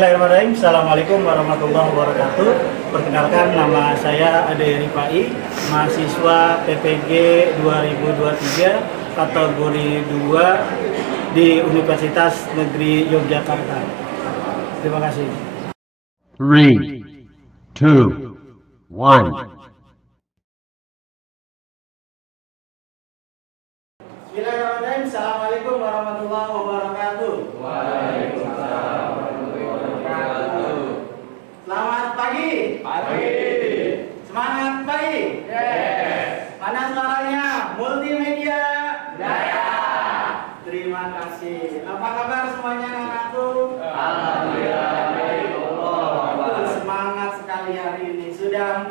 Bismillahirrahmanirrahim. Assalamualaikum warahmatullahi wabarakatuh. Perkenalkan, nama saya Ade Rifai, mahasiswa PPG 2023 kategori 2 di Universitas Negeri Yogyakarta. Terima kasih. 3, 2, 1. Bismillahirrahmanirrahim. Assalamualaikum warahmatullahi wabarakatuh. Waalaikumsalam warahmatullahi wabarakatuh. Selamat pagi. Pagi. Semangat pagi. Yes. Mana suaranya? Multimedia. Jaya. Terima kasih. Apa kabar semuanya anak-anakku? Alhamdulillah baik Allah. Semangat sekali hari ini. Sudah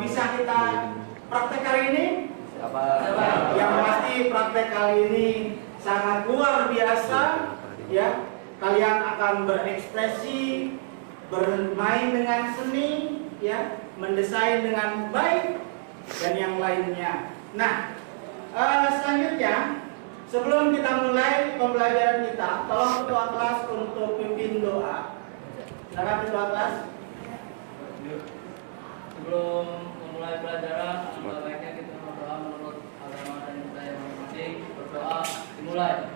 bisa kita praktek hari ini? Siapa? Yang pasti praktek kali ini sangat luar biasa, ya. Kalian akan berekspresi, bermain dengan seni, ya, mendesain dengan baik dan yang lainnya. Nah, selanjutnya sebelum kita mulai pembelajaran kita, tolong ketua kelas untuk pimpin doa. Silakan ketua kelas. Sebelum memulai pelajaran, alangkah baiknya kita berdoa menurut agama dan budaya masing-masing. Berdoa dimulai.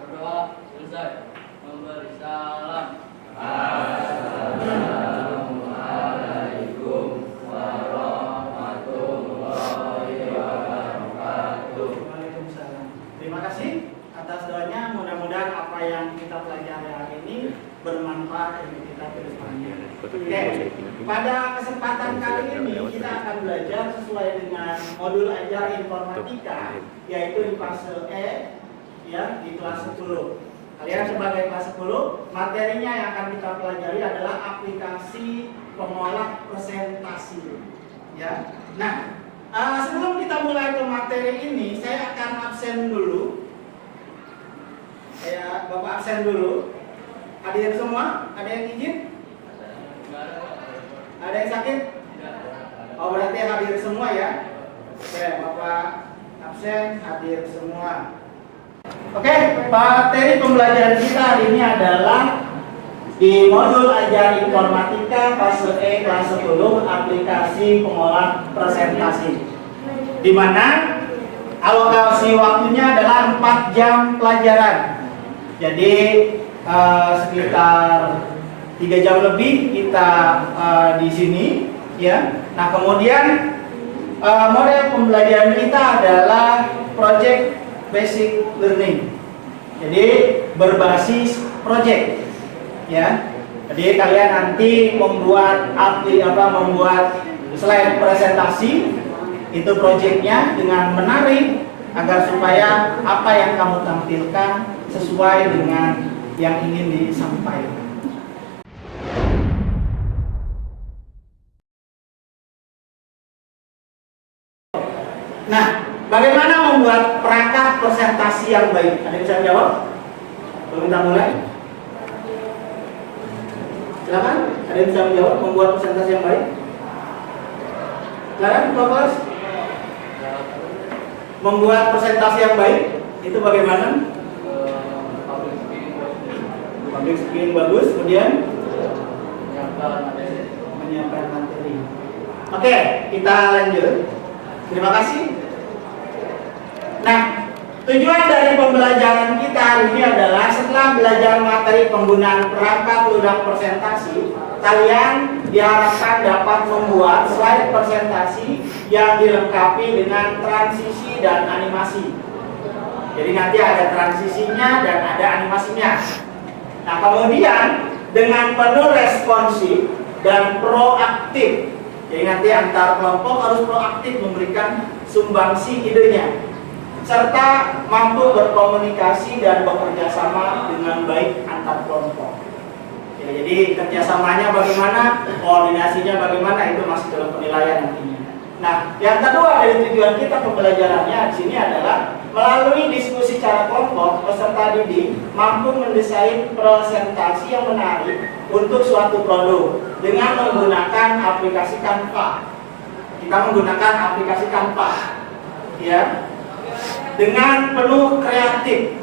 Berdoa selesai. Memberi salam. Assalamualaikum warahmatullahi wabarakatuh. Waalaikumsalam. Terima kasih atas doanya. Mudah-mudahan apa yang kita pelajari hari ini bermanfaat bagi kita ke depannya. Oke, pada kesempatan kali ini kita akan belajar sesuai dengan modul ajar informatika, yaitu di fase E, ya, di kelas 10. Kalian sebagai kelas 10, materinya yang akan kita pelajari adalah aplikasi pengolah presentasi, ya. Nah, sebelum kita mulai ke materi ini, saya akan absen dulu. Bapak absen dulu. Hadir semua? Ada yang izin? Ada yang sakit? Oh, berarti hadir semua ya? Oke, Bapak absen, hadir semua. Oke, materi pembelajaran kita hari ini adalah di modul ajar informatika fase E kelas 10 aplikasi pengolah presentasi, di mana alokasi waktunya adalah 4 jam pelajaran. Jadi sekitar 3 jam lebih kita di sini, ya. Nah, kemudian model pembelajaran kita adalah project basic learning. Jadi berbasis project, ya. Jadi kalian nanti membuat slide presentasi, itu projectnya dengan menarik agar supaya apa yang kamu tampilkan sesuai dengan yang ingin disampaikan. Nah, bagaimana membuat perangkat presentasi yang baik? Ada yang bisa menjawab? Belum kita mulai? Silakan, ada yang bisa menjawab membuat presentasi yang baik? Silakan, ketua kelas. Membuat presentasi yang baik itu bagaimana? Public speaking bagus, kemudian menyiapkan materi. Oke, kita lanjut. Terima kasih. Nah, tujuan dari pembelajaran kita hari ini adalah setelah belajar materi penggunaan perangkat lunak presentasi, kalian diharapkan dapat membuat slide presentasi yang dilengkapi dengan transisi dan animasi. Jadi nanti ada transisinya dan ada animasinya. Nah, kemudian dengan penuh responsif dan proaktif. Jadi nanti antar kelompok harus proaktif memberikan sumbangsi idenya, serta mampu berkomunikasi dan bekerja sama dengan baik antar kelompok. Ya, jadi kerjasamanya bagaimana, koordinasinya bagaimana, itu masih dalam penilaian nantinya. Nah, yang kedua dari tujuan kita pembelajarannya di sini adalah melalui diskusi secara kelompok, peserta didik mampu mendesain presentasi yang menarik untuk suatu produk dengan menggunakan aplikasi Canva. Kita menggunakan aplikasi Canva, ya. dengan penuh kreatif.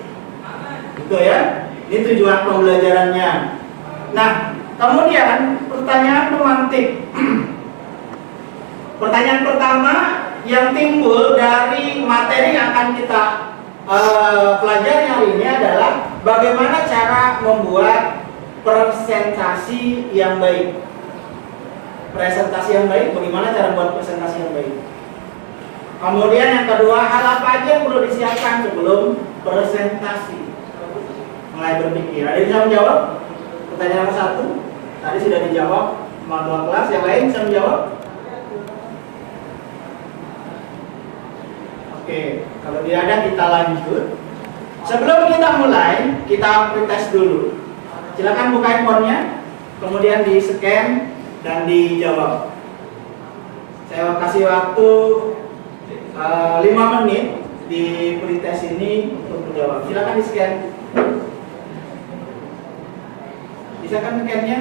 Gitu ya. Ini tujuan pembelajarannya. Nah, kemudian pertanyaan pemantik. Pertanyaan pertama yang timbul dari materi yang akan kita pelajari hari ini adalah bagaimana cara membuat presentasi yang baik. Presentasi yang baik, bagaimana cara membuat presentasi yang baik. Kemudian yang kedua, hal apa aja yang perlu disiapkan sebelum presentasi. Mulai berpikir. Ada yang bisa menjawab? Pertanyaan nomor 1 tadi sudah dijawab sama dua kelas. Yang lain bisa menjawab? Oke, kalau tidak ada kita lanjut. Sebelum kita mulai, kita pretest dulu. Silakan buka handphonenya, kemudian di scan dan dijawab. Saya kasih waktu 5 menit di pretest ini untuk menjawab. Silakan di scan. Bisa kan scan-nya?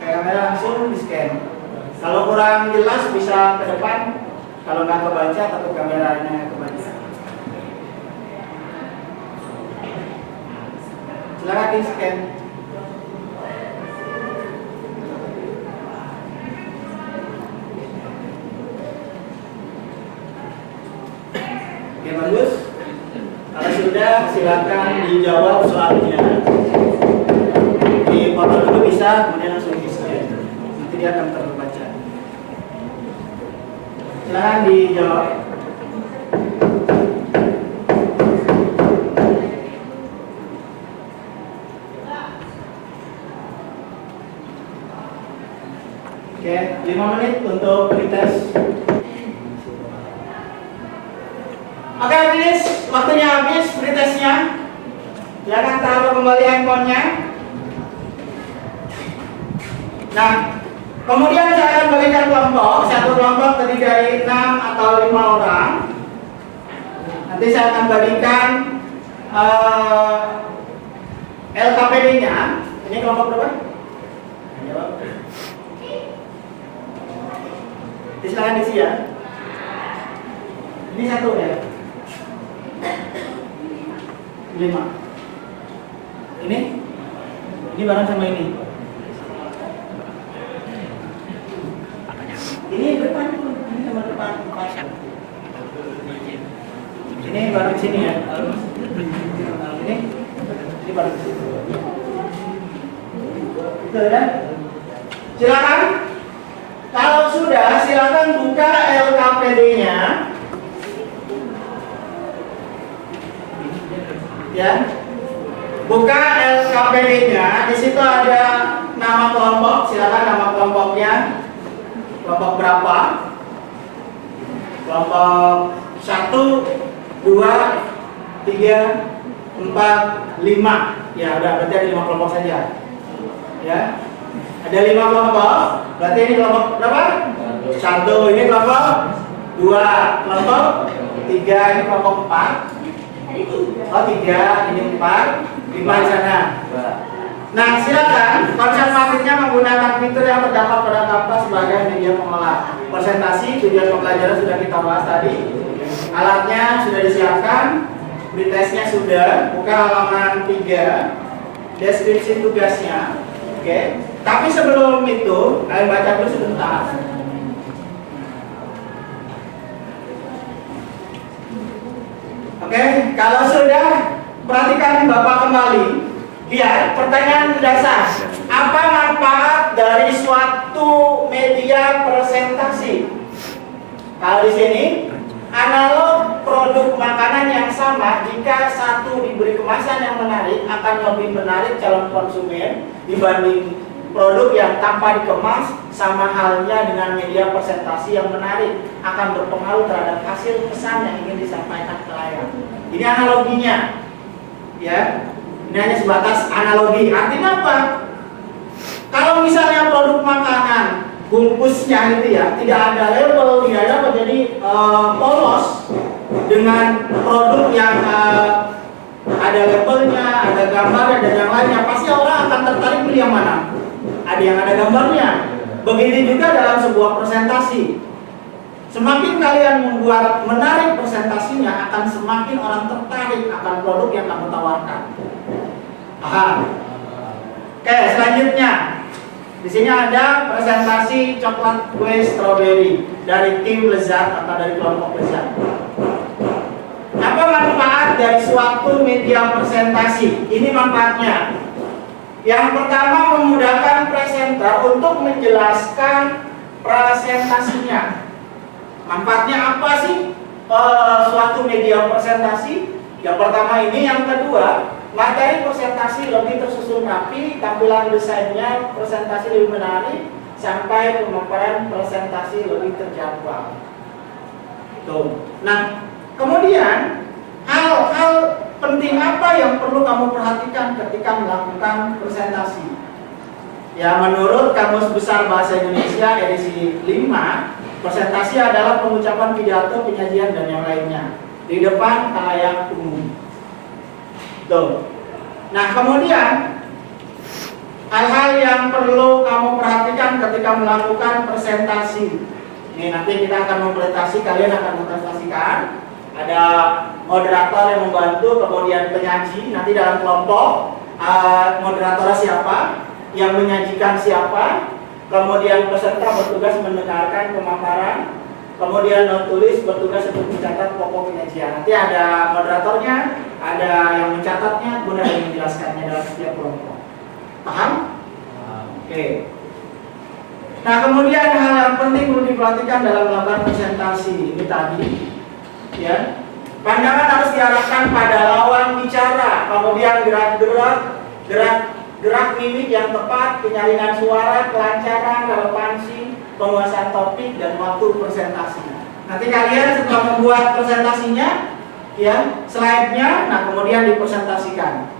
Kamera langsung di scan. Kalau kurang jelas bisa ke depan. Kalau nggak kebaca, takut kameranya kebaca. Silakan di scan. Oke, bagus. Kalau sudah, silakan dijawab soalnya. Di foto dulu bisa, kemudian langsung di scan. Nanti dia akan terbaca. Silakan dijawab. Oke, 5 menit untuk pretest. Oke, finish. Waktunya habis pretestnya. Silakan taruh kembali handphonenya. Nah, kemudian saya akan bagikan kelompok. Satu kelompok terdiri dari 6 atau 5 orang. Nanti saya akan bagikan LKPD-nya. Ini kelompok berapa? Jawab. Silakan diisi ya. Ini 1 ya. 5. Ini bareng sama ini. Ini depan, ini sama depan. Ini bareng sini ya. Ini bareng sini. Itu ya. Silakan. Kalau sudah, silakan buka LKPD-nya. Ya. Buka LKPD-nya. Di situ ada nama kelompok. Silakan nama kelompoknya. Kelompok berapa? Kelompok 1, 2, 3, 4, 5. Ya, udah berarti ada 5 kelompok saja. Ya. Ada 5 kelompok. Berarti ini kelompok berapa? 1. Ini kelompok 2. Kelompok 3. Ini kelompok 4. Oh 3. Ini 4. 5 di sana. Nah, silakan konservatifnya menggunakan fitur yang terdapat pada Canva sebagai media pengolah. Presentasi, tujuan pembelajaran sudah kita bahas tadi. Alatnya sudah disiapkan, pretestnya sudah. Buka halaman 3, deskripsi tugasnya. Oke. Tapi sebelum itu, kalian baca dulu sebentar. Oke, kalau sudah, perhatikan Bapak kembali. Lihat pertanyaan dasar. Apa manfaat dari suatu media presentasi? Kalau di sini, analog produk makanan yang sama jika satu diberi kemasan yang menarik akan lebih menarik calon konsumen dibanding produk yang tanpa dikemas. Sama halnya dengan media presentasi yang menarik akan berpengaruh terhadap hasil pesan yang ingin disampaikan ke layar. Ini analoginya, ya. Ini hanya sebatas analogi. Artinya apa? Kalau misalnya produk makanan bungkusnya itu ya tidak ada label, tidak ada apa, jadi polos dengan produk yang ada labelnya, ada gambarnya dan yang lainnya, pasti orang akan tertarik pilih yang mana? Ada yang ada gambarnya. Begitu juga dalam sebuah presentasi. Semakin kalian membuat menarik presentasinya, akan semakin orang tertarik akan produk yang kamu tawarkan. Paham? Oke, selanjutnya di sini ada presentasi coklat kue strawberry dari tim Lezat atau dari kelompok Lezat. Apa manfaat dari suatu media presentasi? Ini manfaatnya. Yang pertama, memudahkan presenter untuk menjelaskan presentasinya. Manfaatnya apa sih suatu media presentasi? Yang pertama ini, yang kedua, materi presentasi lebih tersusun rapi, tampilan desainnya presentasi lebih menarik, sampai pemaparan presentasi lebih terjangkau. Tuh. Nah, kemudian hal-hal penting apa yang perlu kamu perhatikan ketika melakukan presentasi? Ya, menurut Kamus Besar Bahasa Indonesia edisi 5, presentasi adalah pengucapan pidato, penyajian, dan yang lainnya di depan khalayak umum. Tuh. Nah, kemudian hal-hal yang perlu kamu perhatikan ketika melakukan presentasi. Ini nanti kita akan mempresentasi, kalian akan mempresentasikan. Ada moderator yang membantu, kemudian penyaji. Nanti dalam kelompok moderatornya siapa, yang menyajikan siapa, kemudian peserta bertugas mendengarkan pemaparan, kemudian tulis bertugas untuk mencatat pokok penyajian. Nanti ada moderatornya, ada yang mencatatnya, kemudian yang menjelaskannya dalam setiap kelompok. Paham? Oke. Nah, kemudian hal yang penting perlu diperhatikan dalam melakukan presentasi ini tadi, ya. Pandangan harus diarahkan pada lawan bicara, kemudian gerak mimik yang tepat, penyaringan suara, kelancaran, relevansi, penguasaan topik, dan waktu presentasi. Nanti kalian setelah membuat presentasinya, ya, slide-nya, nah kemudian dipresentasikan.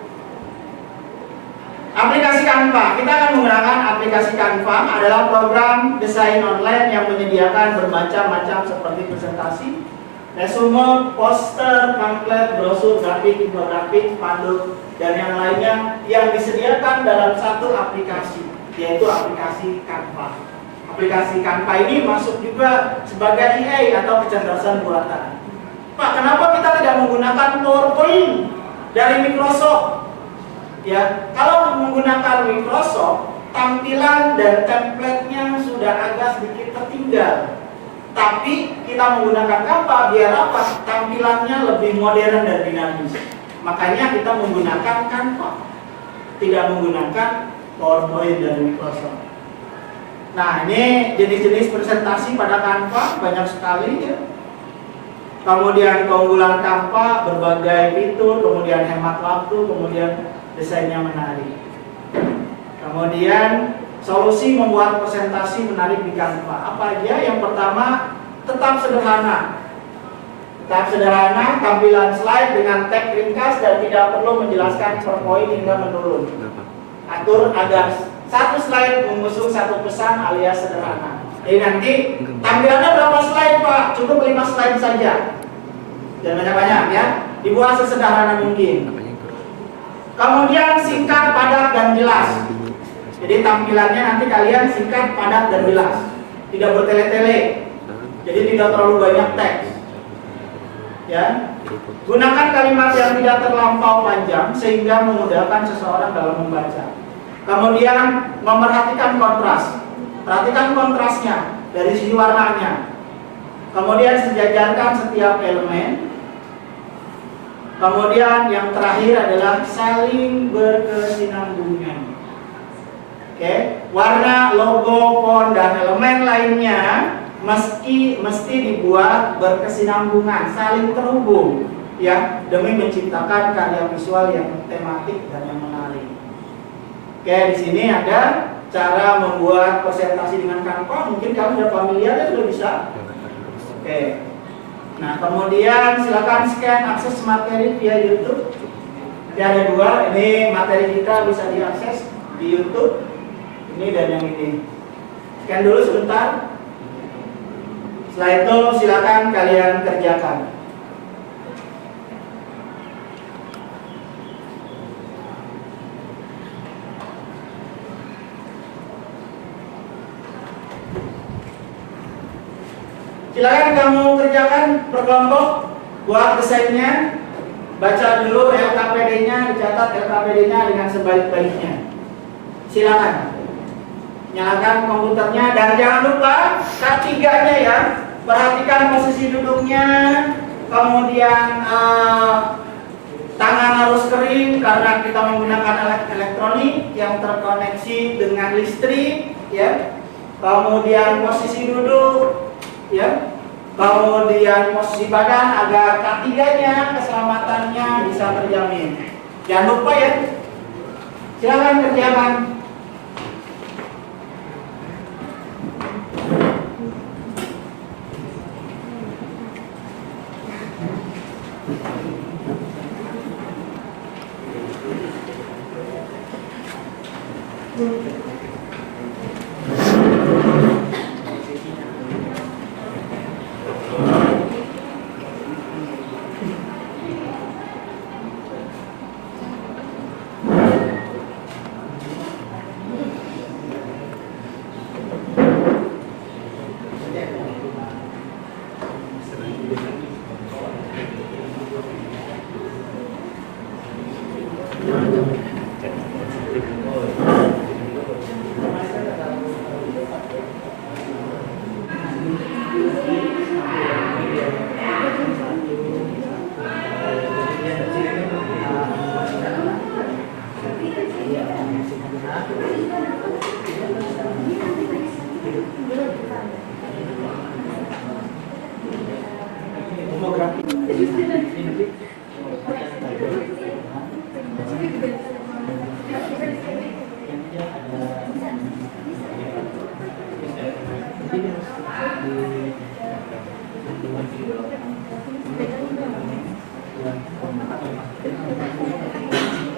Aplikasi Canva, kita akan menggunakan aplikasi Canva, adalah program desain online yang menyediakan bermacam-macam seperti presentasi, resume, poster, pamflet, brosur, grafik, infografik, spanduk, dan yang lainnya yang disediakan dalam satu aplikasi, yaitu aplikasi Canva. Aplikasi Canva ini masuk juga sebagai AI atau kecerdasan buatan. Pak, kenapa kita tidak menggunakan PowerPoint dari Microsoft? Ya, kalau menggunakan Microsoft, tampilan dan template-nya sudah agak sedikit tertinggal. Tapi kita menggunakan Canva biar apa? Tampilannya lebih modern dan dinamis. Makanya kita menggunakan Canva, tidak menggunakan PowerPoint dari Microsoft. Nah, ini jenis-jenis presentasi pada Canva banyak sekali, ya. Kemudian keunggulan Canva, berbagai fitur, kemudian hemat waktu, kemudian desainnya menarik. Kemudian solusi membuat presentasi menarik di Canva. Apa aja? Yang pertama, tetap sederhana. Tetap sederhana, tampilan slide dengan teks ringkas dan tidak perlu menjelaskan per poin hingga menurun. Atur agar satu slide mengusung satu pesan alias sederhana. Jadi nanti tampilannya berapa slide, Pak? Cukup 5 slide saja. Jangan banyak-banyak, ya. Dibuat sesederhana mungkin. Kemudian singkat, padat, dan jelas. Jadi tampilannya nanti kalian singkat, padat, dan jelas. Tidak bertele-tele. Jadi tidak terlalu banyak teks. Ya. Gunakan kalimat yang tidak terlampau panjang sehingga memudahkan seseorang dalam membaca. Kemudian memperhatikan kontras. Perhatikan kontrasnya dari sisi warnanya. Kemudian sejajarkan setiap elemen. Kemudian yang terakhir adalah saling berkesinambungan. Oke, warna, logo, font, dan elemen lainnya mesti dibuat berkesinambungan, saling terhubung, ya, demi menciptakan karya visual yang tematik dan yang menarik. Oke, di sini ada cara membuat presentasi dengan Canva. Mungkin kamu sudah familiar, ya, sudah bisa. Oke. Nah, kemudian silakan scan akses materi via YouTube. Nanti ada 2, ini materi kita bisa diakses di YouTube. Ini dan yang ini. Scan dulu sebentar. Setelah itu silakan kalian kerjakan. Silakan kamu kerjakan per kelompok, buat desainnya, baca dulu LKPD-nya, dicatat LKPD-nya dengan sebaik-baiknya. Silakan. Nyalakan komputernya dan jangan lupa K3-nya ya. Perhatikan posisi duduknya, kemudian tangan harus kering karena kita menggunakan alat elektronik yang terkoneksi dengan listrik, ya. Kemudian posisi duduk, ya. Kemudian posisi badan agar K3-nya keselamatannya bisa terjamin. Jangan lupa ya. Silakan kerjakan.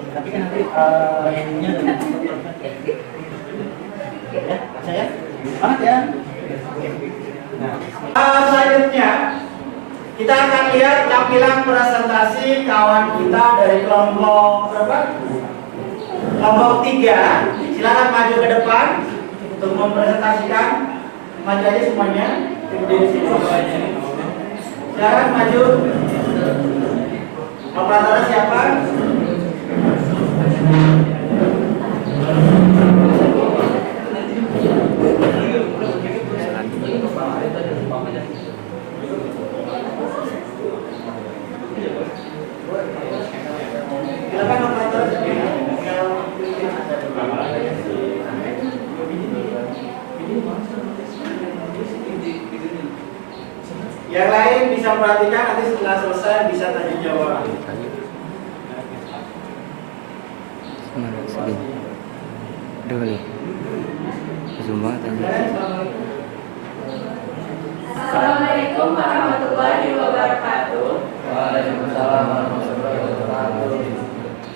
Tapi kan nanti ininya dari ya, saya banget ya. Selanjutnya kita akan lihat tampilan presentasi kawan kita dari kelompok berapa? Kelompok 3. Silakan maju ke depan untuk mempresentasikan. Maju aja semuanya. Silakan maju. Operatornya siapa? Silakan operator. Yang lain bisa perhatikan, nanti setelah selesai bisa tanya jawab. Mana segini? Udah kali. Zoom banget aja. Assalamualaikum warahmatullahi wabarakatuh. Waalaikumsalam warahmatullahi wabarakatuh.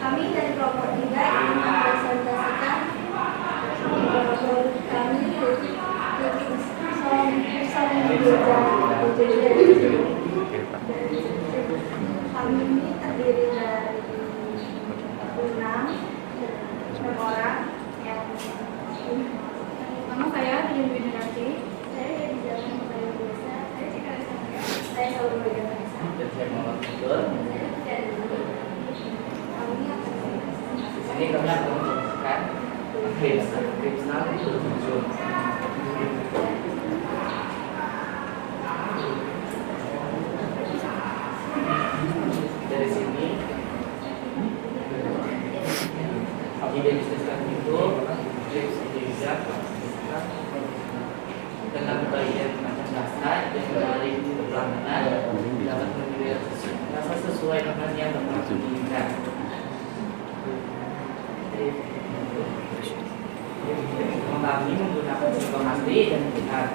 Kami dari kelompok 3 akan mempresentasikan produk kami yaitu kami ini terdiri dari 6 orang yang pertama saya Dian Winarti, saya dari Jalan Melayu Desa, saya Cika Rizalya, saya selalu belajar bahasa. Kami akan Ini kami akan menunjukkan Krishna itu muncul. Dari sini ide bisnis kami itu bisa dengan bagian macam bahasa yang dari pelangganan dapat menjadi rasa sesuai dengan yang telah diinginkan. Kami menggunakan singkong asli dan pihak.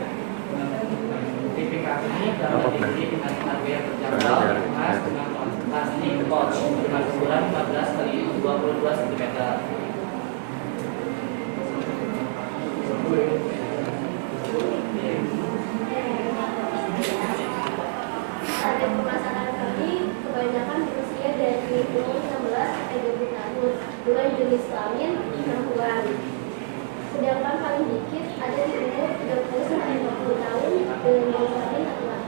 Tipik kami dapat dibeli dengan harga yang terjangkau, emas dengan plastik pouch dengan ukuran 14 kali 22 cm. target pemasaran kami kebanyakan berusia dari umur 16 sampai 20 tahun dengan jenis kelamin perempuan. Sedangkan paling dikit ada di umur 30 sampai 40 tahun dengan jenis kelamin laki-laki.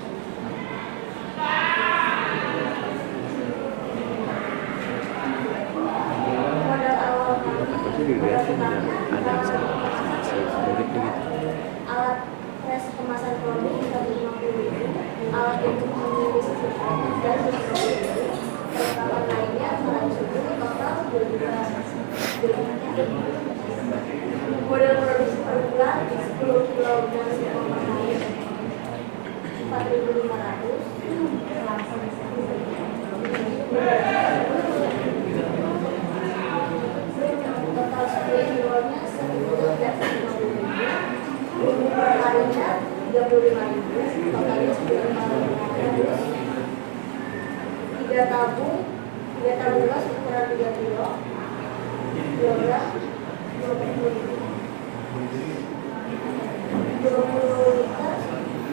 Modal produksi per bulan 10 kg singkong per hari 4.500. Total sebulan jualnya 1.250.000. Per harinya 35.000. Totalnya 9.500. 3 tabung gas ukuran 3 kilo 12 20.000. 20 liter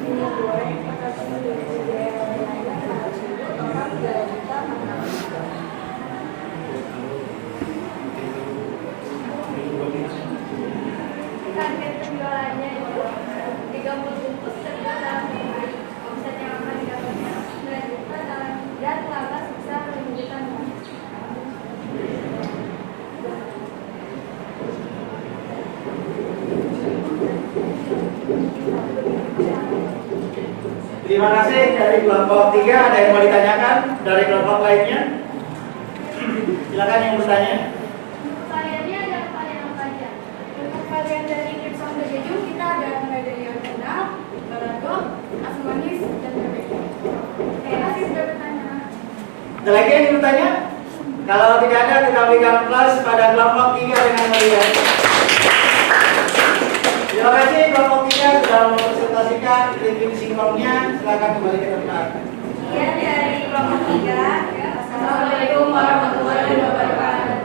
minyak goreng 400 ml lainnya 100.000. Total 3.400.000. Target penjualannya itu 30 bungkus terjual dalam 1 hari. Omset yang akan didapatnya 9 juta dan laba sebesar 5 juta. Terima kasih dari kelompok 3. Ada yang mau ditanyakan dari kelompok lainnya? Silakan yang bertanya. Variannya ada varian apa aja? Untuk varian dari Gibson Bejeju kita ada mulai dari original, balado, asam manis, dan berbeda. Masih sudah bertanya? Ada lagi yang bertanya? Kalau tidak ada, kita berikan plus pada kelompok 3 dengan meriah. Terima kasih kelompok 3 sudah mempresentasikan kritik singkongnya. Silakan kembali ke tempat. Sekian dari kelompok 3. Assalamualaikum warahmatullahi wabarakatuh.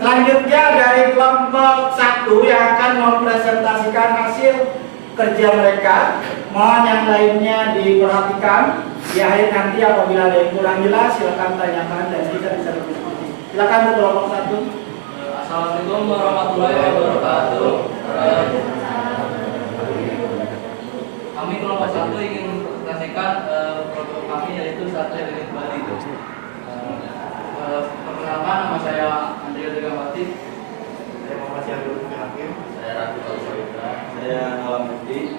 Selanjutnya dari kelompok 1 yang akan mempresentasikan hasil kerja mereka. Mohon yang lainnya diperhatikan. Di akhir nanti apabila ada yang kurang jelas silakan tanyakan dan kita bisa berdiskusi. Silakan untuk kelompok 1. Assalamualaikum warahmatullahi wabarakatuh. Kami kelompok 1 ingin mempresentasikan produk kami yaitu sate lilit Bali. Perkenalkan, nama saya Andrea Degamati. Saya Muhammad Syarul Hakim. Saya Ratu Kalsawitra. Saya Nalam Bukti.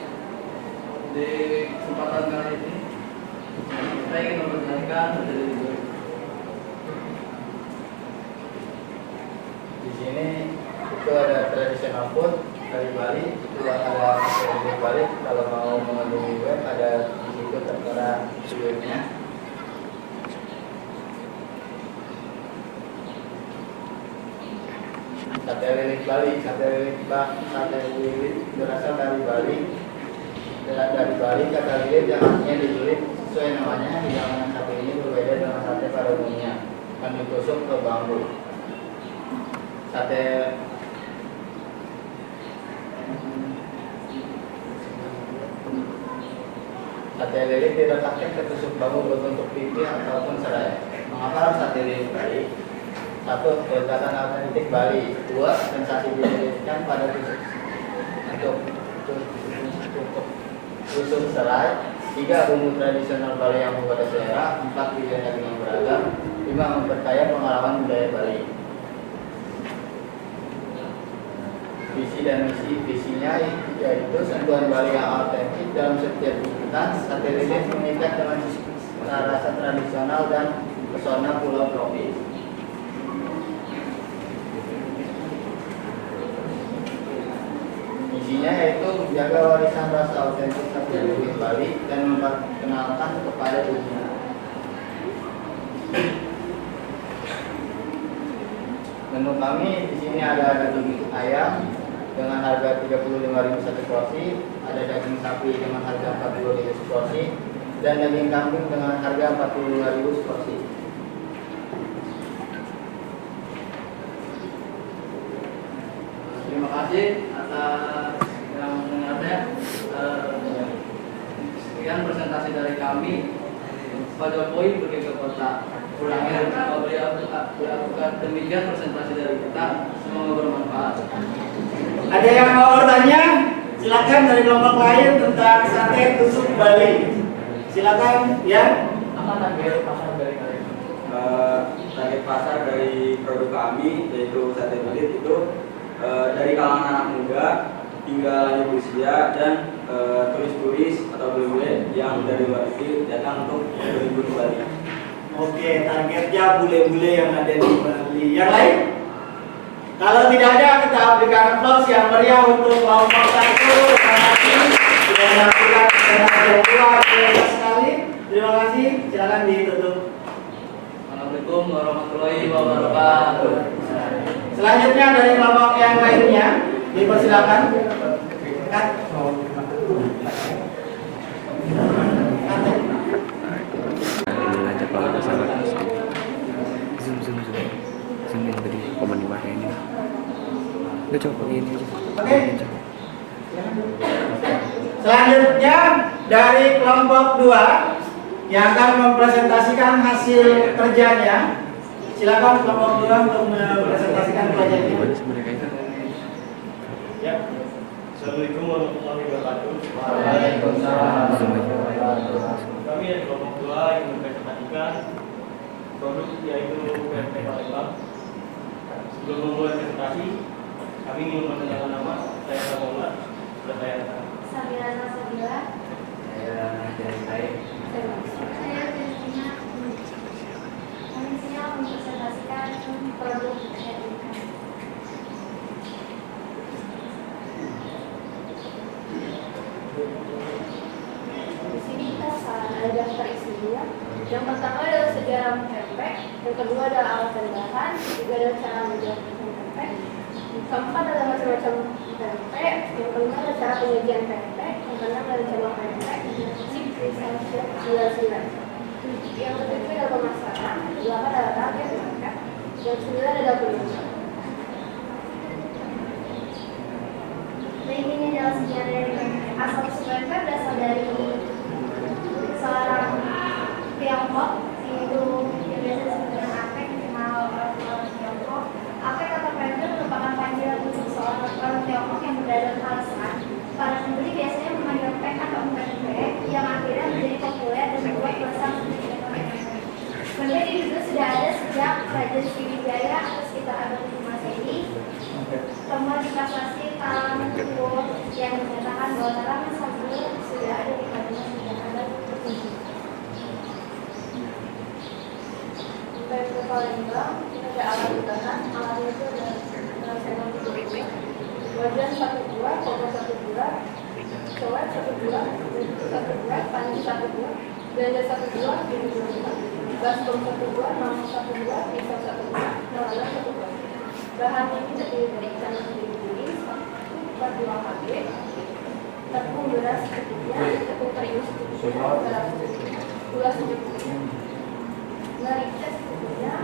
Di kesempatan kali ini kita ingin mempresentasikan sate lilit Bali. Di sini itu ada traditional food dari Bali, itu ada dari Bali. Kalau mau mengunjungi web ada di situ tertera webnya. Sate lilit Bali, sate lilit berasal dari Bali. Dari Bali kata lilit yang artinya dililit sesuai namanya. Hidangan sate ini berbeda dengan sate pada umumnya, kan ditusuk ke bambu. Sate lilit diletakkan ke tusuk bambu berbentuk pipi ataupun serai. Mengapa sate lilit Bali? 1. Kelezatan autentik Bali. 2. Sensasi dililitkan pada tusuk serai. 3. Bumbu tradisional Bali yang membuat selera. 4. Pilihan daging yang beragam. 5. Memperkaya pengalaman budaya Bali. Visi dan misi. Visinya yaitu sentuhan Bali yang autentik dalam setiap gigitan. Sate lilit mengikat dengan rasa tradisional dan pesona pulau tropis. Misinya yaitu menjaga warisan rasa autentik sate lilit Bali dan memperkenalkan kepada dunia. Menu kami di sini ada daging ayam dengan harga 35.000 satu porsi, ada daging sapi dengan harga 40.000 seporsi, dan daging kambing dengan harga 45.000 seporsi. Terima kasih atas yang mendengarnya. Sekian presentasi dari kami. Pak Jokowi pergi ke kota. Pulangnya beliau demikian presentasi dari kita. Semoga bermanfaat. Ada yang mau bertanya? Silakan dari kelompok lain tentang sate tusuk Bali. Silakan ya. Apa target pasar dari kalian? Target pasar dari produk kami yaitu sate lilit itu dari kalangan anak muda hingga lanjut usia dan turis-turis atau bule-bule yang dari luar negeri datang untuk berlibur ke Bali. Oke, targetnya bule-bule yang ada di Bali. Yang lain? Kalau tidak ada, kita berikan aplaus yang meriah untuk kelompok 1. Terima kasih sudah melakukan presentasi yang luar biasa sekali. Terima kasih. Silakan ditutup. Assalamualaikum warahmatullahi wabarakatuh. Selanjutnya dari kelompok yang lainnya, dipersilakan. Kat. Ada kalau ada salah zoom yang tadi komen dipakai ini udah coba pakai ini aja. Oke. Selanjutnya dari kelompok 2 yang akan mempresentasikan hasil kerjanya. Silakan kelompok 2 untuk mempresentasikan kerjanya. Gimana sih mereka itu? Ya. Assalamualaikum warahmatullahi wabarakatuh. Zoom aja. Kami dari kelompok 2 yang mempresentasikan produk yaitu PMP Palembang. Sebelum memulai presentasi, kami ingin memperkenalkan nama. Saya Samuel. Sudah saya. Sabila Sabila. Saya Kristina. Kami sini mempresentasikan produk SMK. Di sini kita ada daftar isinya. Yang pertama adalah sejarah pempek, yang kedua adalah alat dan bahan, yang ketiga adalah cara membuat pempek, yang keempat adalah macam-macam pempek, yang kelima adalah cara penyajian pempek, yang keenam adalah cabang pempek, yang ke-9 yang ketujuh adalah pemasaran, yang ke-8 adalah target market, yang ke-9 adalah penutup. Baik, ini adalah sejarah dari pempek. Asal pempek berasal dari seorang Tiongkok, yaitu yang biasa disebut dengan Apek, dikenal orang Tiongkok. Apek atau pempek merupakan panggilan untuk seorang orang Tiongkok yang berada di Palestina. Para pembeli biasanya memanggil pek atau pempek yang akhirnya menjadi populer dan membuat pesan menjadi ekonomi. Pempek di Indonesia sudah ada sejak Kerajaan Sriwijaya atau sekitar abad 7 Masehi. Temuan di prasasti Talangkuwo yang menyatakan bahwa tanaman sagu sudah ada di Palembang sejak abad ke-7. Pempek Palembang ada alat bahan, alatnya itu ada semen 1 wajan 1 buah, kobra 1 buah, coet 1 buah, 1 buah, panci 1 buah, belanja 1 buah, gigi 2 buah, baskom 1 buah, mangkok 1 buah, pisau 1 buah, nelayan 1 buah. Bahan ini terdiri dari ikan kuning, 4 buah cabai, tepung beras secukupnya, tepung terigu secukupnya, garam secukupnya, gula secukupnya, merica secukupnya,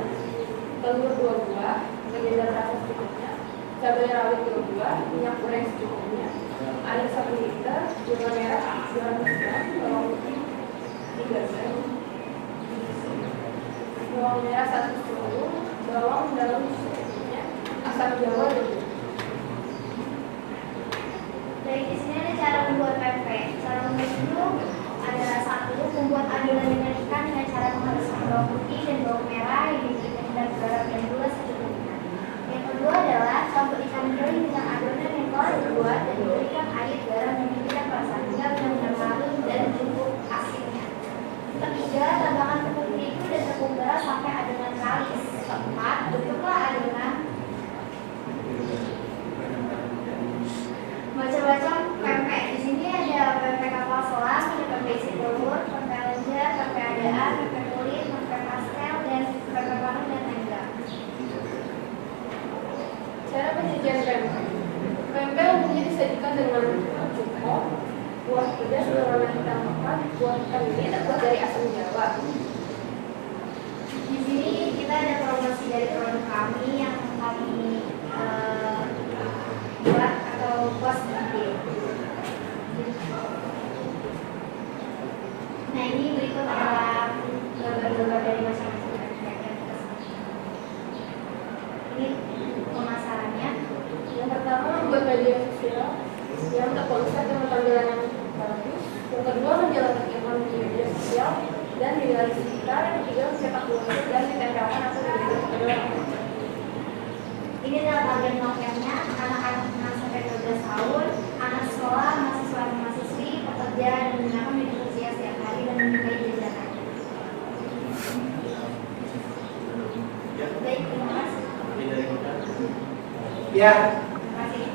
telur 2 buah, penyedap rasa secukupnya, cabai rawit 2 buah, minyak goreng secukupnya, air 1 liter, gula merah 200 gram, bawang putih 3 gram, bawang merah 1 sendok, bawang dalam secukupnya, asam jawa 2. Dari di sini ada cara membuat pempek. Cara membuat itu adalah 1. Membuat adonan dengan ikan dengan cara menghaluskan bawang putih dan bawang merah yang diberikan dengan garam dan gula secukupnya. Yang kedua adalah campur ikan kering dengan adonan yang telah dibuat dan diberikan air, garam, dan diberikan rasa hingga benar-benar halus dan cukup asinnya. Ketiga, tambahkan tepung terigu dan tepung beras sampai adonan kalis. Keempat, bentuklah adonan. Macam-macam pempek. Di sini ada pempek kapal selam, ada pempek isi telur, pempek lenjer, pempek adaan, pempek kulit, pempek pastel, dan pempek parut dan tenggang. Cara penyajian pempek. Pempek umumnya disajikan dengan cuko, buah pedas berwarna hitam pekat, buah hitam ini terbuat dari asam jawa. Di sini kita ada promosi dari produk kami yang kami buat atau post video. Nah, ini berikut adalah gambar-gambar dari masing-masing pempek yang kita sajikan. Ini pemasarannya. Yang pertama membuat media sosial yang terkonsep dengan tampilan yang bagus. Yang kedua menjalankan iklan di media sosial dan dinilai sekitar. Yang ketiga mencetak brosur dan ditempelkan atau diberikan kepada orang. Ini adalah bagian marketnya, anak-anak 6 sampai 12 tahun, anak sekolah, mahasiswa dan mahasiswi, pekerja dan menggunakan media sosial setiap hari dan menyukai jajanan. Baik, terima kasih. Ya.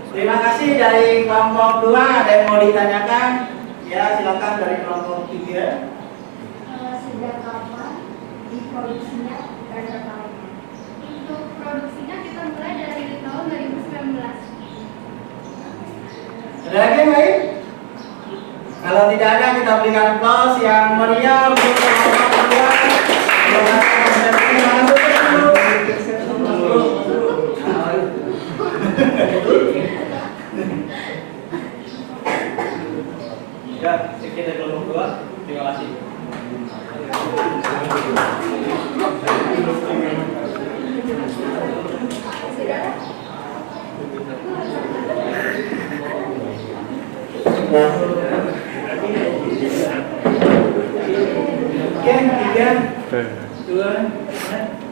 Terima kasih dari kelompok 2. Ada yang mau ditanyakan? Ya, silakan dari kelompok 3. Sejak kapan diproduksinya dan berapa lama? Untuk produksinya kita mulai dari tahun 2019. Ada lagi yang lain? Kalau tidak ada, kita berikan applause yang meriah untuk kelompok 2. Ya, sekian dari kelompok 2. Terima kasih. Oke, 3, 2.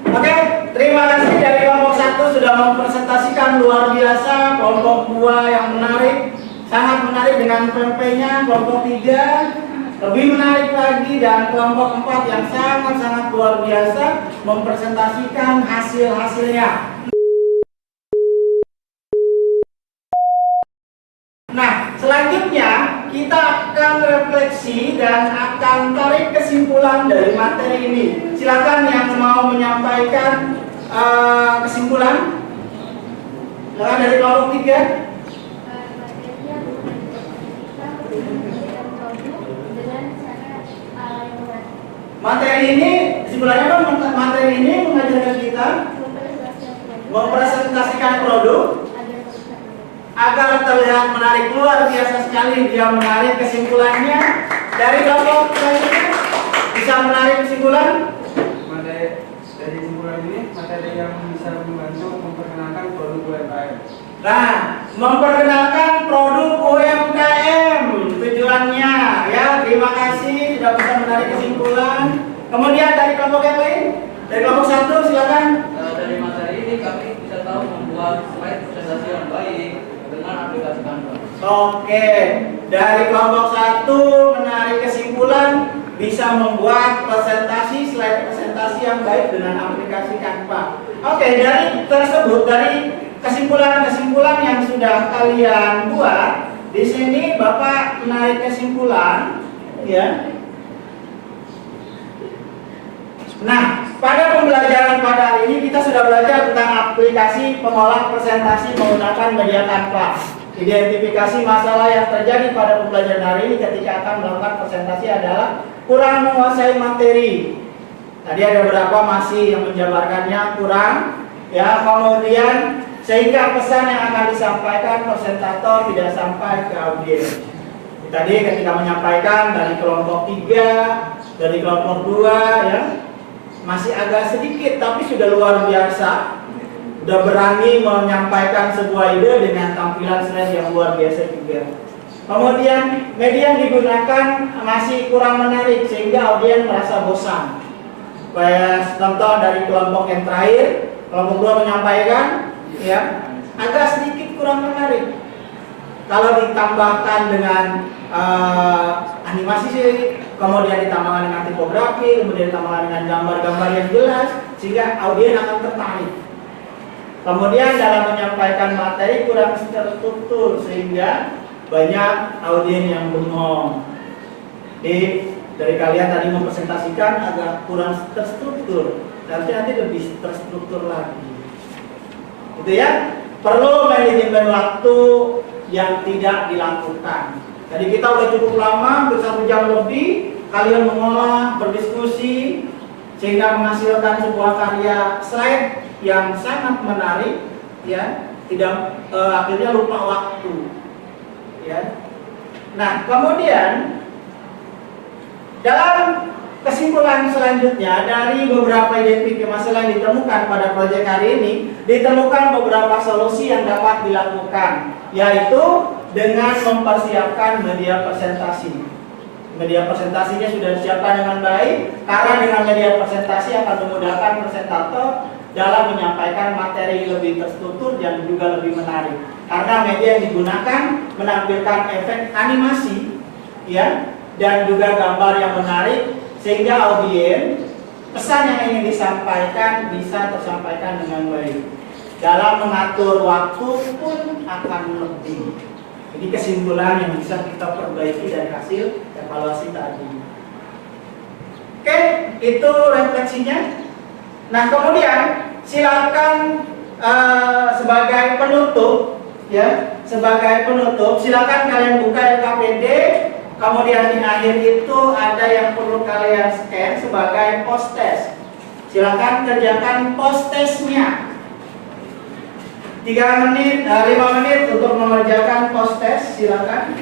Oke, terima kasih dari kelompok 1 sudah mempresentasikan luar biasa. Kelompok 2 yang menarik, sangat menarik dengan PMP-nya. Kelompok 3 lebih menarik lagi, dan kelompok 4 yang sangat-sangat luar biasa mempresentasikan hasil-hasilnya. Nah, selanjutnya kita akan refleksi dan akan tarik kesimpulan dari materi ini. Silakan yang mau menyampaikan kesimpulan. Silakan dari kelompok 3. Materi ini, kesimpulannya apa? Materi ini mengajarkan kita mempresentasikan produk agar terlihat menarik. Luar biasa sekali dia menarik kesimpulannya. Dari kelompok selanjutnya bisa menarik kesimpulan. Materi dari kesimpulan ini materi yang bisa membantu memperkenalkan produk UMKM. Nah, memperkenalkan produk UMKM tujuannya ya. Terima kasih sudah bisa menarik kesimpulan. Kemudian dari kelompok yang lain, dari kelompok 1 silakan. Dari materi ini kami bisa tahu membuat slide presentasi yang baik dengan aplikasi Canva. Oke, dari kelompok 1 menarik kesimpulan bisa membuat presentasi, slide presentasi yang baik dengan aplikasi Canva. Oke, dari tersebut, dari kesimpulan-kesimpulan yang sudah kalian buat, di sini Bapak menarik kesimpulan, ya. Nah, pada pembelajaran pada hari ini kita sudah belajar tentang aplikasi pengolah presentasi menggunakan media Canva. Identifikasi masalah yang terjadi pada pembelajaran hari ini ketika akan melakukan presentasi adalah kurang menguasai materi. Tadi ada beberapa masih yang menjabarkannya kurang, ya. Kemudian sehingga pesan yang akan disampaikan presentator tidak sampai ke audiens. Tadi ketika menyampaikan dari kelompok 3, dari kelompok 2, ya, masih agak sedikit tapi sudah luar biasa. Sudah berani menyampaikan sebuah ide dengan tampilan slide yang luar biasa juga. Kemudian media yang digunakan masih kurang menarik sehingga audiens merasa bosan. Kayak contoh dari kelompok yang terakhir, kelompok 2 menyampaikan, ya, agak sedikit kurang menarik. Kalau ditambahkan dengan animasi, kemudian ditambahkan dengan tipografi, kemudian ditambahkan dengan gambar-gambar yang jelas, sehingga audiens akan tertarik. Kemudian dalam menyampaikan materi kurang terstruktur sehingga banyak audiens yang bengong. Dari kalian tadi mempresentasikan agak kurang terstruktur, nanti lebih terstruktur lagi. Itu ya, perlu manajemen waktu yang tidak dilakukan. Jadi kita udah cukup lama, 1 jam lebih, kalian mengolah, berdiskusi, sehingga menghasilkan sebuah karya slide yang sangat menarik, ya. Tidak akhirnya lupa waktu, ya. Nah, kemudian dalam kesimpulan selanjutnya dari beberapa identifikasi masalah yang ditemukan pada proyek hari ini, ditemukan beberapa solusi yang dapat dilakukan, yaitu dengan mempersiapkan media presentasi. Media presentasinya sudah disiapkan dengan baik, karena dengan media presentasi akan memudahkan presentator dalam menyampaikan materi lebih terstruktur dan juga lebih menarik. Karena media yang digunakan menampilkan efek animasi, ya, dan juga gambar yang menarik, sehingga audiens pesan yang ingin disampaikan bisa tersampaikan dengan baik. dalam mengatur waktu pun akan lebih. Ini kesimpulan yang bisa kita perbaiki dari hasil evaluasi tadi. Oke, itu refleksinya. Nah, kemudian silakan sebagai penutup, ya, sebagai penutup, silakan kalian buka LKPD. Kemudian di akhir itu ada yang perlu kalian scan sebagai post test. Silakan kerjakan post testnya. 5 menit untuk mengerjakan post test, silakan.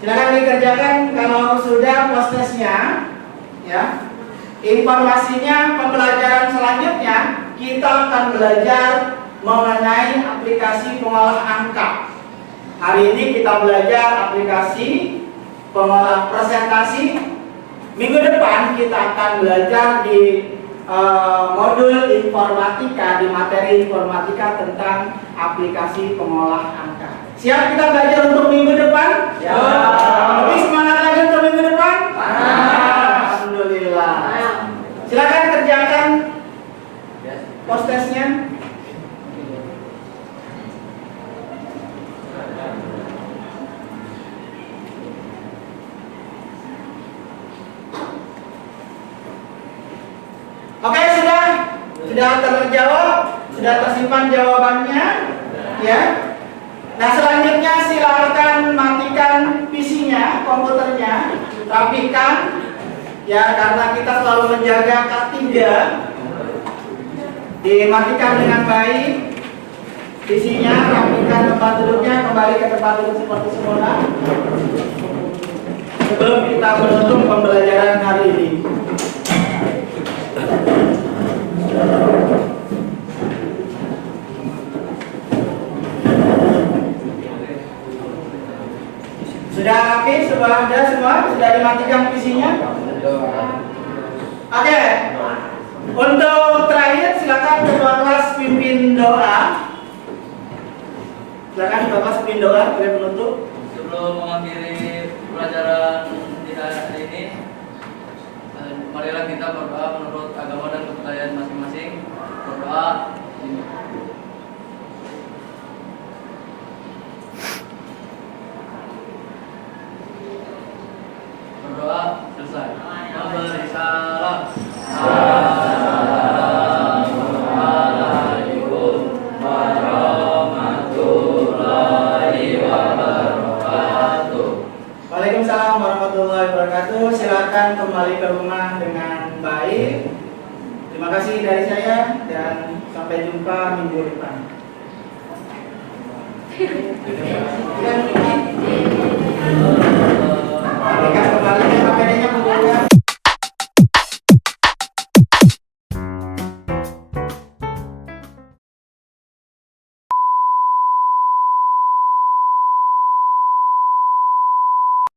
Silakan dikerjakan kalau sudah post testnya, ya. Informasinya pembelajaran selanjutnya kita akan belajar mengenai aplikasi pengolah angka. Hari ini kita belajar aplikasi pengolah presentasi. Minggu depan kita akan belajar di modul informatika, di materi informatika tentang aplikasi pengolah angka. Siap kita belajar untuk minggu depan? Ya. Lebih semangat lagi untuk minggu depan? Alhamdulillah. Silakan kerjakan post testnya. Oke, sudah terjawab, sudah tersimpan jawabannya, ya. Nah, selanjutnya silakan matikan PC-nya, komputernya, rapikan. Ya, karena kita selalu menjaga K3, dimatikan dengan baik PC-nya, rapikan tempat duduknya, kembali ke tempat duduk seperti semula sebelum kita menutup pembelajaran hari ini. Sudah rapi? Sudah ada semua? Sudah dimatikan PC-nya? Oke. Untuk terakhir silakan ketua kelas pimpin doa. Silakan ketua kelas pimpin doa, kalian menutup. Sebelum mengakhiri pelajaran di hari ini, marilah kita berdoa menurut agama dan kepercayaan masing-masing. Berdoa. Berdoa selesai. Memberi salam. Assalamualaikum warahmatullahi wabarakatuh. Waalaikumsalam warahmatullahi wabarakatuh. Silakan kembali ke rumah dengan baik. Terima kasih dari saya dan sampai jumpa minggu depan.